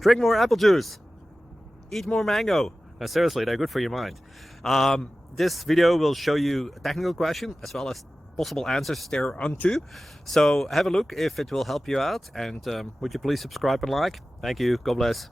Drink more apple juice. Eat more mango. Seriously, they're good for your mind. This video will show you a technical question as well as possible answers thereunto. So have a look if it will help you out, and would you please subscribe and like? Thank you. God bless.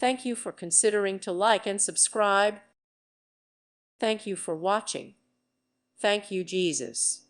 Thank you for considering to like and subscribe. Thank you for watching. Thank you, Jesus.